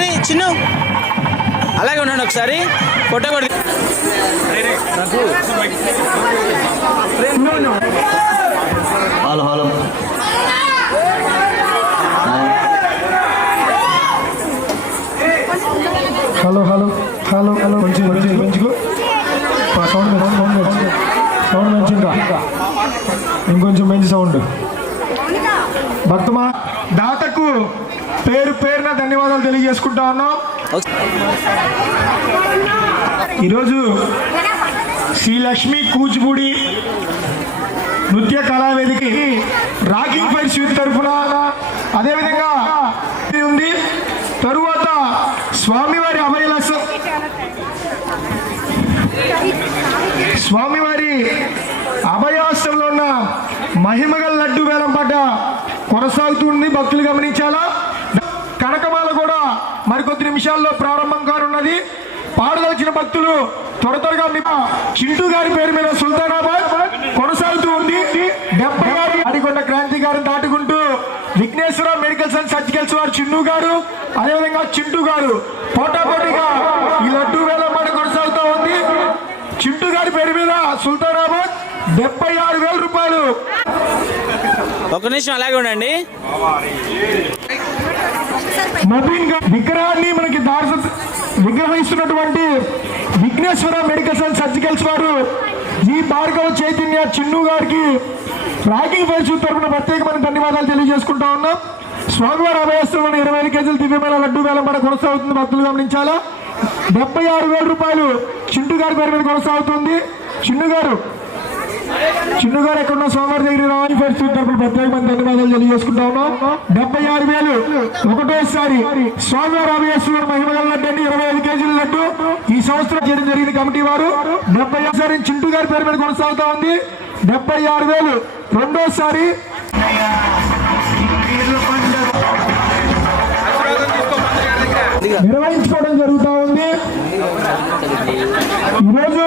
ఒకసారి చిన్న అలాగే ఉండండి ఒకసారి ఫోటో కూడా hello hello hello hello hello hello మంచిగా మంచిగా మంచిగా సౌండ్ సౌండ్ మంచిగా ఇంకొంచెం మంచి సౌండ్. భక్తమా దాతకు పేరు పేరున ధన్యవాదాలు తెలియజేసుకుంటా ఉన్నాం. ఈరోజు శ్రీ లక్ష్మీ కూచిపూడి నృత్య కళావేదికి రాకింగ్ ఫైర్ స్వీట్ తరఫున అదేవిధంగా ఉంది. తరువాత స్వామివారి స్వామివారి అభయాస్తంలో ఉన్న మహిమగల లడ్డు వేలం పాట కొనసాగుతుంది. భక్తులు గమనించాలా. కనకమాల కూడా మరికొద్ది నిమిషాల్లో ప్రారంభం కానున్నది. పాడదలిచిన భక్తులు త్వరగా చింటూ గారి పేరు మీద సుల్తానాబాద్ కొనసాగుతూ ఉంది. 76 అడిగొండ క్రాంతి గారిని దాటుకుంటూ విఘ్నేశ్వర మెడికల్స్ అండ్ సర్జికల్స్ వారు చిన్ను గారు అదేవిధంగా చింటూ గారు పోటాపోటీగా ఈ లడ్డు వేలం పాట కొనసాగుతూ ఉంది. చింటూ గారి పేరు మీద సుల్తానాబాద్ 76,000 రూపాయలు. ఒక నిమిషం అలాగే ఉండండి. విగ్రహాన్ని మనకి విగ్రహిస్తున్నటువంటి విఘ్నేశ్వర మెడికల్స్ అండ్ సర్జికల్స్ వారు జీ భార్గవ చైతన్య చిన్ను గారికి రాకింగ్ ఫైర్స్ తరఫున ప్రత్యేకమైన ధన్యవాదాలు తెలియజేసుకుంటా ఉన్నాం. స్వామివారి అభయస్తంలో 25 కేజీల దివ్యమైన లడ్డు వేలం పాట కొనసాగుతుంది. భక్తులు గమనించాలా. 76,000 రూపాయలు చింటూ గారి పేరు మీద కొనసాగుతుంది. చిన్ను గారు ఎక్కడున్న స్వామివారి దగ్గర రావాలి ఫైర్స్ తరఫున ప్రత్యేకమైన ధన్యవాదాలు తెలియజేసుకుంటా ఉన్నాం. 76,000 ఒకటోసారి స్వామివారి అభయస్తంలో మహిమగల లడ్డు అండి 25 కేజీల లడ్డు ఈ సంవత్సరం చేయడం జరిగింది కమిటీ వారు. 76,000 చింటూ గారి పేరు మీద కొనసాగుతా ఉంది. 76,000 రెండోసారి నిర్వహించుకోవడం జరుగుతూ ఉంది. ఈరోజు